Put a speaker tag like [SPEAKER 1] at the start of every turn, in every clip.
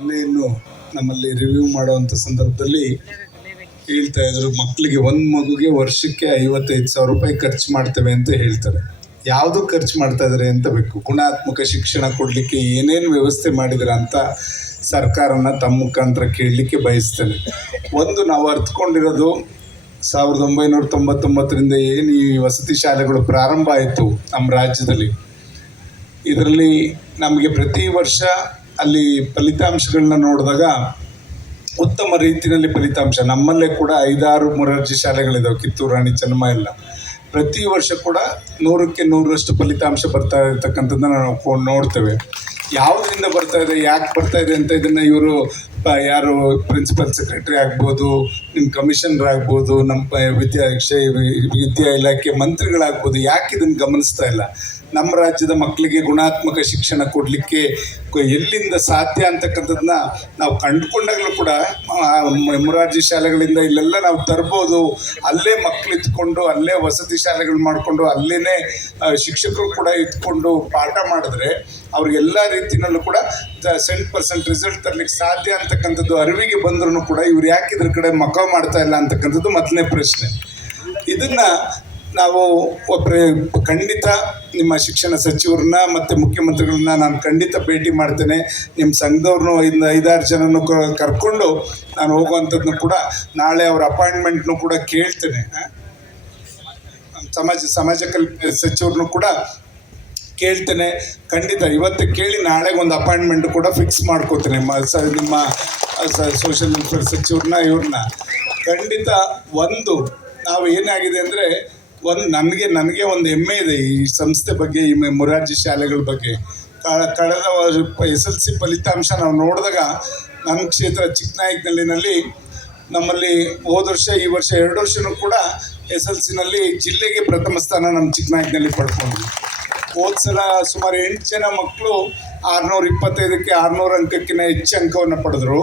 [SPEAKER 1] ಇನ್ನು ನಮ್ಮಲ್ಲಿ ರಿವ್ಯೂ ಮಾಡುವಂಥ ಸಂದರ್ಭದಲ್ಲಿ ಹೇಳ್ತಾ ಇದ್ರು ಮಕ್ಕಳಿಗೆ ಒಂದು ಮಗುಗೆ ವರ್ಷಕ್ಕೆ ಐವತ್ತೈದು ಸಾವಿರ ರೂಪಾಯಿ ಖರ್ಚು ಮಾಡ್ತೇವೆ ಅಂತ ಹೇಳ್ತಾರೆ. ಯಾವುದು ಖರ್ಚು ಮಾಡ್ತಾ ಇದ್ದಾರೆ ಅಂತ ಬೇಕು. ಗುಣಾತ್ಮಕ ಶಿಕ್ಷಣ ಕೊಡಲಿಕ್ಕೆ ಏನೇನು ವ್ಯವಸ್ಥೆ ಮಾಡಿದ್ರ ಅಂತ ಸರ್ಕಾರನ ತಮ್ಮ ಮುಖಾಂತರ ಕೇಳಲಿಕ್ಕೆ ಬಯಸ್ತೇನೆ. ಒಂದು ನಾವು ಅರ್ಥಕೊಂಡಿರೋದು ಸಾವಿರದ ಒಂಬೈನೂರ ತೊಂಬತ್ತೊಂಬತ್ತರಿಂದ ಏನು ಈ ವಸತಿ ಶಾಲೆಗಳು ಪ್ರಾರಂಭ ಆಯಿತು ನಮ್ಮ ರಾಜ್ಯದಲ್ಲಿ. ಇದರಲ್ಲಿ ನಮಗೆ ಪ್ರತಿ ವರ್ಷ ಅಲ್ಲಿ ಫಲಿತಾಂಶಗಳನ್ನ ನೋಡಿದಾಗ ಉತ್ತಮ ರೀತಿಯಲ್ಲಿ ಫಲಿತಾಂಶ. ನಮ್ಮಲ್ಲೇ ಕೂಡ ಐದಾರು ಮೊರಾರ್ಜಿ ಶಾಲೆಗಳಿದಾವೆ. ಕಿತ್ತೂರು ರಾಣಿ ಚೆನ್ನಮ್ಮ ಎಲ್ಲ. ಪ್ರತಿ ವರ್ಷ ಕೂಡ ನೂರಕ್ಕೆ ನೂರರಷ್ಟು ಫಲಿತಾಂಶ ಬರ್ತಾ ಇರ್ತಕ್ಕಂಥದ್ದನ್ನ ನಾವು ನೋಡ್ತೇವೆ. ಯಾವುದರಿಂದ ಬರ್ತಾ ಇದೆ, ಯಾಕೆ ಬರ್ತಾ ಇದೆ ಅಂತ ಇದನ್ನು ಇವರು ಯಾರು ಪ್ರಿನ್ಸಿಪಲ್ ಸೆಕ್ರೆಟರಿ ಆಗ್ಬೋದು ನಿಮ್ಮ ಕಮಿಷನರ್ ಆಗ್ಬೋದು, ನಮ್ಮ ವಿದ್ಯಾ ವಿದ್ಯಾ ಇಲಾಖೆ ಮಂತ್ರಿಗಳಾಗ್ಬೋದು, ಯಾಕೆ ಇದನ್ನು ಗಮನಿಸ್ತಾ ಇಲ್ಲ? ನಮ್ಮ ರಾಜ್ಯದ ಮಕ್ಕಳಿಗೆ ಗುಣಾತ್ಮಕ ಶಿಕ್ಷಣ ಕೊಡಲಿಕ್ಕೆ ಎಲ್ಲಿಂದ ಸಾಧ್ಯ ಅಂತಕ್ಕಂಥದ್ದನ್ನ ನಾವು ಕಂಡುಕೊಂಡಾಗಲೂ ಕೂಡ ಮೊರಾರ್ಜಿ ಶಾಲೆಗಳಿಂದ ಇಲ್ಲೆಲ್ಲ ನಾವು ತರ್ಬೋದು. ಅಲ್ಲೇ ಮಕ್ಕಳು ಇತ್ಕೊಂಡು ಅಲ್ಲೇ ವಸತಿ ಶಾಲೆಗಳು ಮಾಡಿಕೊಂಡು ಅಲ್ಲೇ ಶಿಕ್ಷಕರು ಕೂಡ ಇತ್ಕೊಂಡು ಪಾಠ ಮಾಡಿದ್ರೆ ಅವ್ರಿಗೆಲ್ಲ ರೀತಿಯಲ್ಲೂ ಕೂಡ ಸೆಂಟ್ ಪರ್ಸೆಂಟ್ ರಿಸಲ್ಟ್ ತರಲಿಕ್ಕೆ ಸಾಧ್ಯ ಅಂತಕ್ಕಂಥದ್ದು ಅರಿವಿಗೆ ಬಂದ್ರೂ ಕೂಡ ಇವ್ರು ಯಾಕೆ ಇದ್ರ ಕಡೆ ಮಕ ಮಾಡ್ತಾ ಇಲ್ಲ ಅಂತಕ್ಕಂಥದ್ದು ಮೊದಲನೇ ಪ್ರಶ್ನೆ. ಇದನ್ನ ನಾವು ಒಬ್ಬರೇ ಖಂಡಿತ ನಿಮ್ಮ ಶಿಕ್ಷಣ ಸಚಿವರನ್ನ ಮತ್ತು ಮುಖ್ಯಮಂತ್ರಿಗಳನ್ನ ನಾನು ಖಂಡಿತ ಭೇಟಿ ಮಾಡ್ತೇನೆ. ನಿಮ್ಮ ಸಂಘದವ್ರನ್ನೂ ಐದು, ಐದಾರು ಜನನೂ ಕರ್ಕೊಂಡು ನಾನು ಹೋಗುವಂಥದ್ದನ್ನು ಕೂಡ ನಾಳೆ ಅವ್ರ ಅಪಾಯಿಂಟ್ಮೆಂಟ್ನು ಕೂಡ ಕೇಳ್ತೇನೆ. ಸಮಾಜ ಸಮಾಜ ಕಲ್, ಸಚಿವರನ್ನು ಕೂಡ ಕೇಳ್ತೇನೆ. ಖಂಡಿತ ಇವತ್ತು ಕೇಳಿ ನಾಳೆಗೆ ಒಂದು ಅಪಾಯಿಂಟ್ಮೆಂಟ್ ಕೂಡ ಫಿಕ್ಸ್ ಮಾಡ್ಕೋತೇನೆ ಮ ಸ, ನಿಮ್ಮ ಸೋಷಿಯಲ್ ವೆಲ್ಫೇರ್ ಸಚಿವ್ರನ್ನ, ಇವ್ರನ್ನ. ಖಂಡಿತ ಒಂದು, ನಾವು ಏನಾಗಿದೆ ಅಂದರೆ ಒಂದು ನನಗೆ ನನಗೆ ಒಂದು ಹೆಮ್ಮೆ ಇದೆ ಈ ಸಂಸ್ಥೆ ಬಗ್ಗೆ, ಈ ಮೊರಾರ್ಜಿ ಶಾಲೆಗಳ ಬಗ್ಗೆ. ಕಳೆದ ಎಸ್ ಎಲ್ ಸಿ ಫಲಿತಾಂಶ ನಾವು ನೋಡಿದಾಗ ನಮ್ಮ ಕ್ಷೇತ್ರ ಚಿಕ್ಕನಾಯಕನಹಳ್ಳಿನಲ್ಲಿ, ನಮ್ಮಲ್ಲಿ ಹೋದ ವರ್ಷ, ಈ ವರ್ಷ ಎರಡು ವರ್ಷನೂ ಕೂಡ ಎಸ್ ಎಲ್ ಸಿನಲ್ಲಿ ಜಿಲ್ಲೆಗೆ ಪ್ರಥಮ ಸ್ಥಾನ ನಮ್ಮ ಚಿಕ್ಕನಾಯಕನಲ್ಲಿ ಪಡ್ಕೊಂಡ್ವಿ ಹೋದ ಸಲ ಸುಮಾರು ಎಂಟು ಜನ ಮಕ್ಕಳು ಆರುನೂರ ಇಪ್ಪತ್ತೈದಕ್ಕೆ ಆರುನೂರು ಅಂಕಕ್ಕಿಂತ ಹೆಚ್ಚು ಅಂಕವನ್ನು ಪಡೆದ್ರು.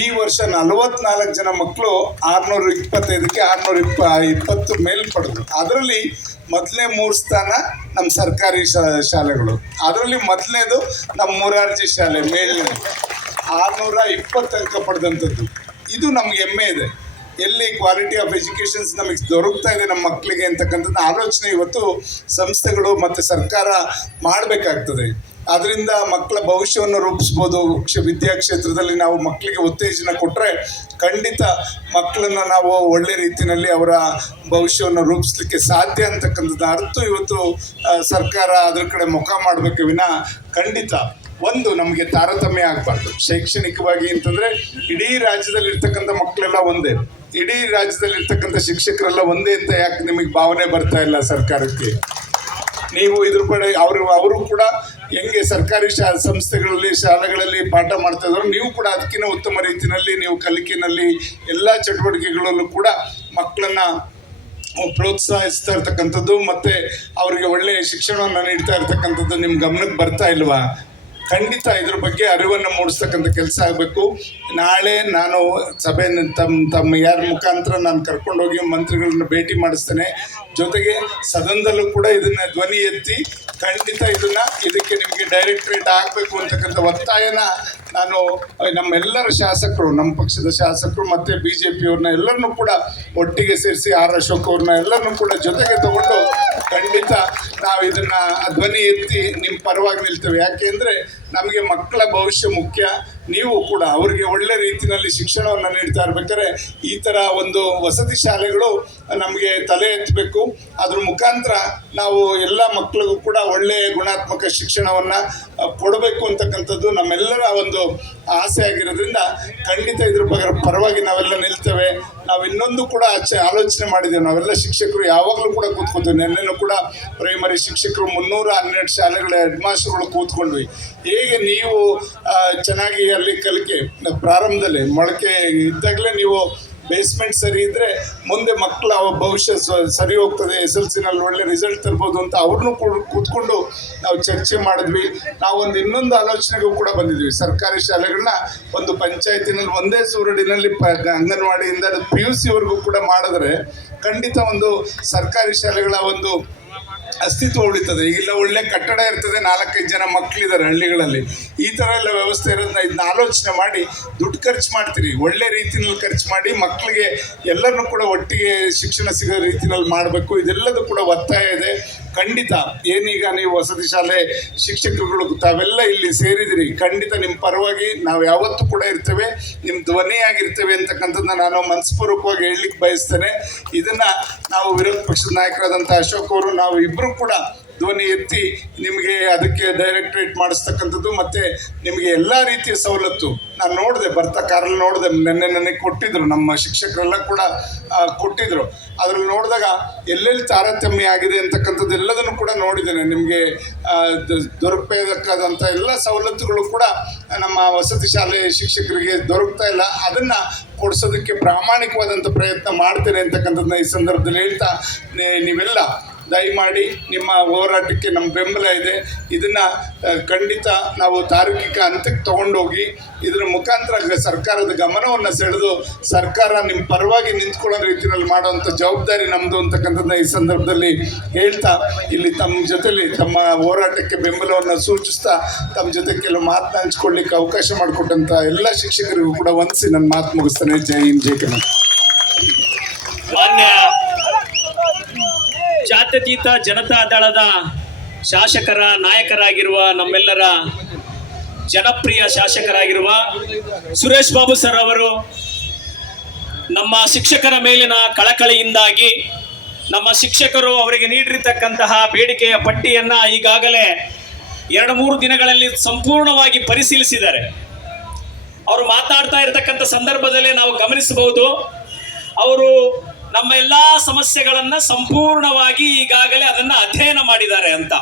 [SPEAKER 1] ಈ ವರ್ಷ ನಲವತ್ನಾಲ್ಕು ಜನ ಮಕ್ಕಳು ಆರುನೂರ ಇಪ್ಪತ್ತೈದಕ್ಕೆ ಆರುನೂರ ಇಪ್ಪ ಇಪ್ಪತ್ತು ಮೇಲ್ ಪಡೆದ್ರು. ಅದರಲ್ಲಿ ಮೊದಲನೇ ಮೂರು ಸ್ಥಾನ ನಮ್ಮ ಸರ್ಕಾರಿ ಶಾಲೆಗಳು. ಅದರಲ್ಲಿ ಮೊದಲನೇದು ನಮ್ಮ ಮೂರಾರ್ಜಿ ಶಾಲೆ ಮೇಲ್ನೇ. ಆರುನೂರ ಇಪ್ಪತ್ತು ಪಡೆದಂಥದ್ದು. ಇದು ನಮ್ಗೆ ಹೆಮ್ಮೆ ಇದೆ. ಎಲ್ಲಿ ಕ್ವಾಲಿಟಿ ಆಫ್ ಎಜುಕೇಷನ್ಸ್ ನಮಗೆ ದೊರಕ್ತಾ ಇದೆ ನಮ್ಮ ಮಕ್ಕಳಿಗೆ ಅಂತಕ್ಕಂಥದ್ದು ಆಲೋಚನೆ ಇವತ್ತು ಸಂಸ್ಥೆಗಳು ಮತ್ತು ಸರ್ಕಾರ ಮಾಡಬೇಕಾಗ್ತದೆ. ಅದರಿಂದ ಮಕ್ಕಳ ಭವಿಷ್ಯವನ್ನು ರೂಪಿಸ್ಬೋದು. ಕ್ಷ ವಿದ್ಯಾ ಕ್ಷೇತ್ರದಲ್ಲಿ ನಾವು ಮಕ್ಕಳಿಗೆ ಉತ್ತೇಜನ ಕೊಟ್ಟರೆ ಖಂಡಿತ ಮಕ್ಕಳನ್ನು ನಾವು ಒಳ್ಳೆ ರೀತಿಯಲ್ಲಿ ಅವರ ಭವಿಷ್ಯವನ್ನು ರೂಪಿಸ್ಲಿಕ್ಕೆ ಸಾಧ್ಯ ಅಂತಕ್ಕಂಥದ್ದು ಅರ್ಥ ಇವತ್ತು ಸರ್ಕಾರ ಅದ್ರ ಕಡೆ ಮುಖ ಮಾಡಬೇಕು ವಿನ ಖಂಡಿತ ಒಂದು ನಮಗೆ ತಾರತಮ್ಯ ಆಗಬಾರ್ದು. ಶೈಕ್ಷಣಿಕವಾಗಿ ಅಂತಂದರೆ ಇಡೀ ರಾಜ್ಯದಲ್ಲಿ ಇರ್ತಕ್ಕಂಥ ಮಕ್ಕಳೆಲ್ಲ ಒಂದೇ. ಇಡೀ ರಾಜ್ಯದಲ್ಲಿ ಇರ್ತಕ್ಕಂಥ ಶಿಕ್ಷಕರೆಲ್ಲ ಒಂದೇ ಅಂತ ಯಾಕೆ ನಿಮಗೆ ಭಾವನೆ ಬರ್ತಾ ಇಲ್ಲ ಸರ್ಕಾರಕ್ಕೆ? ನೀವು ಇದ್ರ ಕಡೆ ಅವರು ಅವರು ಕೂಡ ಹೆಂಗೆ ಸರ್ಕಾರಿ ಶಾ, ಸಂಸ್ಥೆಗಳಲ್ಲಿ, ಶಾಲೆಗಳಲ್ಲಿ ಪಾಠ ಮಾಡ್ತಾ ಇದ್ರು ನೀವು ಕೂಡ ಅದಕ್ಕಿಂತ ಉತ್ತಮ ರೀತಿಯಲ್ಲಿ ನೀವು ಕಲಿಕೆಯಲ್ಲಿ ಎಲ್ಲ ಚಟುವಟಿಕೆಗಳಲ್ಲೂ ಕೂಡ ಮಕ್ಕಳನ್ನ ಪ್ರೋತ್ಸಾಹಿಸ್ತಾ ಇರ್ತಕ್ಕಂಥದ್ದು ಮತ್ತು ಅವರಿಗೆ ಒಳ್ಳೆಯ ಶಿಕ್ಷಣವನ್ನು ನೀಡ್ತಾ ಇರ್ತಕ್ಕಂಥದ್ದು ನಿಮ್ಮ ಗಮನಕ್ಕೆ ಬರ್ತಾ ಇಲ್ವಾ? ಖಂಡಿತ ಇದ್ರ ಬಗ್ಗೆ ಅರಿವನ್ನು ಮೂಡಿಸ್ತಕ್ಕಂಥ ಕೆಲಸ ಆಗಬೇಕು. ನಾಳೆ ನಾನು ಸಭೆ ತಮ್ಮ ತಮ್ಮ ಯಾರ ಮುಖಾಂತರ ನಾನು ಕರ್ಕೊಂಡೋಗಿ ಮಂತ್ರಿಗಳನ್ನ ಭೇಟಿ ಮಾಡಿಸ್ತೇನೆ. ಜೊತೆಗೆ ಸದನದಲ್ಲೂ ಕೂಡ ಇದನ್ನ ಧ್ವನಿ ಎತ್ತಿ ಖಂಡಿತ ಇದನ್ನ ಇದಕ್ಕೆ ನಿಮಗೆ ಡೈರೆಕ್ಟ್ರೇಟ್ ಆಗಬೇಕು ಅಂತಕ್ಕಂಥ ಒತ್ತಾಯನ ನಾನು ನಮ್ಮೆಲ್ಲರ ಶಾಸಕರು, ನಮ್ಮ ಪಕ್ಷದ ಶಾಸಕರು ಮತ್ತು ಬಿ ಜೆ ಪಿಯವ್ರನ್ನ ಎಲ್ಲರನ್ನೂ ಕೂಡ ಒಟ್ಟಿಗೆ ಸೇರಿಸಿ ಆರ್ ಅಶೋಕ್ ಅವ್ರನ್ನ ಎಲ್ಲರನ್ನೂ ಕೂಡ ಜೊತೆಗೆ ತಗೊಂಡು ಖಂಡಿತ ನಾವು ಇದನ್ನ ಧ್ವನಿ ಎತ್ತಿ ನಿಮ್ಮ ಪರವಾಗಿ ನಿಲ್ತೇವೆ. ಯಾಕೆ ಅಂದರೆ ನಮಗೆ ಮಕ್ಕಳ ಭವಿಷ್ಯ ಮುಖ್ಯ. ನೀವು ಕೂಡ ಅವರಿಗೆ ಒಳ್ಳೆ ರೀತಿಯಲ್ಲಿ ಶಿಕ್ಷಣವನ್ನು ನೀಡ್ತಾ ಇರ್ಬೇಕಾದ್ರೆ ಈ ಥರ ಒಂದು ವಸತಿ ಶಾಲೆಗಳು ನಮಗೆ ತಲೆ ಎತ್ತಬೇಕು ಅದ್ರ ಮುಖಾಂತರ ನಾವು ಎಲ್ಲ ಮಕ್ಕಳಿಗೂ ಕೂಡ ಒಳ್ಳೆಯ ಗುಣಾತ್ಮಕ ಶಿಕ್ಷಣವನ್ನು ಕೊಡಬೇಕು ಅಂತಕ್ಕಂಥದ್ದು ನಮ್ಮೆಲ್ಲರ ಒಂದು ಆಸೆ ಆಗಿರೋದ್ರಿಂದ ಖಂಡಿತ ಇದ್ರ ಬಗ್ಗೆ ಪರವಾಗಿ ನಾವೆಲ್ಲ ನಿಲ್ತೇವೆ. ನಾವು ಇನ್ನೊಂದು ಕೂಡ ಆಚೆ ಆಲೋಚನೆ ಮಾಡಿದ್ದೇವೆ. ನಾವೆಲ್ಲ ಶಿಕ್ಷಕರು ಯಾವಾಗಲೂ ಕೂಡ ಕೂತ್ಕೊತೀವಿ. ನಿನ್ನೆನೂ ಕೂಡ ಪ್ರೈಮರಿ ಶಿಕ್ಷಕರು ಮುನ್ನೂರ ಹನ್ನೆರಡು ಶಾಲೆಗಳ ಹೆಡ್ ಮಾಸ್ಟರ್ಗಳು ಕೂತ್ಕೊಂಡ್ವಿ. ಹೇಗೆ ನೀವು ಚೆನ್ನಾಗಿ ಅಲ್ಲಿ ಕಲಿಕೆ ಪ್ರಾರಂಭದಲ್ಲಿ ಮೊಳಕೆ ಇದ್ದಾಗಲೇ ನೀವು ಬೇಸ್ಮೆಂಟ್ ಸರಿ ಇದ್ದರೆ ಮುಂದೆ ಮಕ್ಕಳ ಭವಿಷ್ಯ ಸರಿ ಹೋಗ್ತದೆ ಎಸ್ ಎಲ್ ಸಿನಲ್ಲಿ ಒಳ್ಳೆ ರಿಸಲ್ಟ್ ತರ್ಬೋದು ಅಂತ ಅವ್ರನ್ನೂ ಕೂಡ ಕೂತ್ಕೊಂಡು ನಾವು ಚರ್ಚೆ ಮಾಡಿದ್ವಿ. ನಾವೊಂದು ಇನ್ನೊಂದು ಆಲೋಚನೆಗೂ ಕೂಡ ಬಂದಿದ್ವಿ. ಸರ್ಕಾರಿ ಶಾಲೆಗಳನ್ನ ಒಂದು ಪಂಚಾಯತಿನಲ್ಲಿ ಒಂದೇ ಸೂರಡಿನಲ್ಲಿ ಪ ಅಂಗನವಾಡಿಯಿಂದ ಪಿ ಯು ಸಿವರೆಗೂ ಕೂಡ ಮಾಡಿದ್ರೆ ಖಂಡಿತ ಒಂದು ಸರ್ಕಾರಿ ಶಾಲೆಗಳ ಒಂದು ಅಸ್ತಿತ್ವ ಉಳಿತದೆ. ಈಗಿಲ್ಲ ಒಳ್ಳೆ ಕಟ್ಟಡ ಇರ್ತದೆ, ನಾಲ್ಕೈದು ಜನ ಮಕ್ಕಳಿದ್ದಾರೆ ಹಳ್ಳಿಗಳಲ್ಲಿ. ಈ ಥರ ಎಲ್ಲ ವ್ಯವಸ್ಥೆ ಇರೋದನ್ನ ಇದನ್ನ ಆಲೋಚನೆ ಮಾಡಿ ದುಡ್ಡು ಖರ್ಚು ಮಾಡ್ತೀರಿ. ಒಳ್ಳೆ ರೀತಿಯಲ್ಲಿ ಖರ್ಚು ಮಾಡಿ ಮಕ್ಕಳಿಗೆ ಎಲ್ಲರನ್ನೂ ಕೂಡ ಒಟ್ಟಿಗೆ ಶಿಕ್ಷಣ ಸಿಗೋ ರೀತಿಯಲ್ಲಿ ಮಾಡಬೇಕು. ಇದೆಲ್ಲದೂ ಕೂಡ ಒತ್ತಾಯ ಇದೆ. ಖಂಡಿತ. ಏನೀಗ ನೀವು ವಸತಿ ಶಾಲೆ ಶಿಕ್ಷಕರುಗಳು ತಾವೆಲ್ಲ ಇಲ್ಲಿ ಸೇರಿದಿರಿ. ಖಂಡಿತ ನಿಮ್ಮ ಪರವಾಗಿ ನಾವು ಯಾವತ್ತೂ ಕೂಡ ಇರ್ತೇವೆ. ನಿಮ್ಮ ಧ್ವನಿಯಾಗಿರ್ತೇವೆ ಅಂತಕ್ಕಂಥದ್ದನ್ನ ನಾನು ಮನಸ್ಪೂರ್ವಕವಾಗಿ ಹೇಳಲಿಕ್ಕೆ ಬಯಸ್ತೇನೆ. ಇದನ್ನ ನಾವು ವಿರೋಧ ಪಕ್ಷದ ನಾಯಕರಾದಂಥ ಅಶೋಕ್ ಅವರು, ನಾವು ಇಬ್ಬರು ಕೂಡ ಧ್ವನಿ ಎತ್ತಿ ನಿಮಗೆ ಅದಕ್ಕೆ ಡೈರೆಕ್ಟ್ರೇಟ್ ಮಾಡಿಸ್ತಕ್ಕಂಥದ್ದು ಮತ್ತು ನಿಮಗೆ ಎಲ್ಲ ರೀತಿಯ ಸವಲತ್ತು. ನಾನು ನೋಡಿದೆ, ಬರ್ತಾ ಕಾರಲ್ಲಿ ನೋಡಿದೆ, ನೆನ್ನೆ ನನಗೆ ಕೊಟ್ಟಿದ್ದರು ನಮ್ಮ ಶಿಕ್ಷಕರೆಲ್ಲ ಕೂಡ ಕೊಟ್ಟಿದ್ದರು ಅದ್ರಲ್ಲಿ ನೋಡಿದಾಗ ಎಲ್ಲೆಲ್ಲಿ ತಾರತಮ್ಯ ಆಗಿದೆ ಅಂತಕ್ಕಂಥದ್ದು ಎಲ್ಲದನ್ನು ಕೂಡ ನೋಡಿದ್ದೇನೆ. ನಿಮಗೆ ದೊರಕಬೇಕಾದಂಥ ಎಲ್ಲ ಸವಲತ್ತುಗಳು ಕೂಡ ನಮ್ಮ ವಸತಿ ಶಾಲೆ ಶಿಕ್ಷಕರಿಗೆ ದೊರಕ್ತಾ ಇಲ್ಲ. ಅದನ್ನು ಕೊಡಿಸೋದಕ್ಕೆ ಪ್ರಾಮಾಣಿಕವಾದಂಥ ಪ್ರಯತ್ನ ಮಾಡ್ತೇನೆ ಅಂತಕ್ಕಂಥದ್ದನ್ನ ಈ ಸಂದರ್ಭದಲ್ಲಿ ಹೇಳ್ತಾ ನೀವೆಲ್ಲ ದಯಮಾಡಿ ನಿಮ್ಮ ಹೋರಾಟಕ್ಕೆ ನಮ್ಮ ಬೆಂಬಲ ಇದೆ. ಇದನ್ನು ಖಂಡಿತ ನಾವು ತಾರ್ಕಿಕ ಹಂತಕ್ಕೆ ತಗೊಂಡೋಗಿ ಇದರ ಮುಖಾಂತರ ಸರ್ಕಾರದ ಗಮನವನ್ನು ಸೆಳೆದು ಸರ್ಕಾರ ನಿಮ್ಮ ಪರವಾಗಿ ನಿಂತ್ಕೊಳ್ಳೋ ರೀತಿಯಲ್ಲಿ ಮಾಡುವಂಥ ಜವಾಬ್ದಾರಿ ನಮ್ಮದು ಅಂತಕ್ಕಂಥದ್ದನ್ನ ಈ ಸಂದರ್ಭದಲ್ಲಿ ಹೇಳ್ತಾ, ಇಲ್ಲಿ ತಮ್ಮ ಜೊತೆಲಿ ತಮ್ಮ ಹೋರಾಟಕ್ಕೆ ಬೆಂಬಲವನ್ನು ಸೂಚಿಸ್ತಾ ತಮ್ಮ ಜೊತೆ ಕೆಲವು ಮಾತನ್ನ ಹಂಚ್ಕೊಳ್ಳಿಕ್ಕೆ ಅವಕಾಶ ಮಾಡಿಕೊಟ್ಟಂಥ ಎಲ್ಲ ಶಿಕ್ಷಕರಿಗೂ ಕೂಡ ವಂದಿಸಿ ನನ್ನ ಮಾತು ಮುಗಿಸ್ತಾನೆ. ಜೈ ಹಿಂದ್, ಜೈ ಕನ್ನಡ
[SPEAKER 2] ಜಾತ್ಯತೀತ ಜನತಾ ದಳದ ಶಾಸಕರ ನಾಯಕರಾಗಿರುವ ನಮ್ಮೆಲ್ಲರ ಜನಪ್ರಿಯ ಶಾಸಕರಾಗಿರುವ ಸುರೇಶ್ ಬಾಬು ಸರ್ ಅವರು ನಮ್ಮ ಶಿಕ್ಷಕರ ಮೇಲಿನ ಕಳಕಳಿಯಿಂದಾಗಿ ನಮ್ಮ ಶಿಕ್ಷಕರು ಅವರಿಗೆ ನೀಡಿರತಕ್ಕಂತಹ ಬೇಡಿಕೆಯ ಪಟ್ಟಿಯನ್ನ ಈಗಾಗಲೇ ಎರಡು ಮೂರು ದಿನಗಳಲ್ಲಿ ಸಂಪೂರ್ಣವಾಗಿ ಪರಿಶೀಲಿಸಿದ್ದಾರೆ. ಅವರು ಮಾತಾಡ್ತಾ ಇರತಕ್ಕಂಥ ಸಂದರ್ಭದಲ್ಲೇ ನಾವು ಗಮನಿಸಬಹುದು. ಅವರು ನಮ್ಮ ಎಲ್ಲಾ ಸಮಸ್ಯೆಗಳನ್ನ ಸಂಪೂರ್ಣವಾಗಿ ಈಗಾಗಲೇ ಅದನ್ನ ಅಧ್ಯಯನ ಮಾಡಿದ್ದಾರೆ ಅಂತ.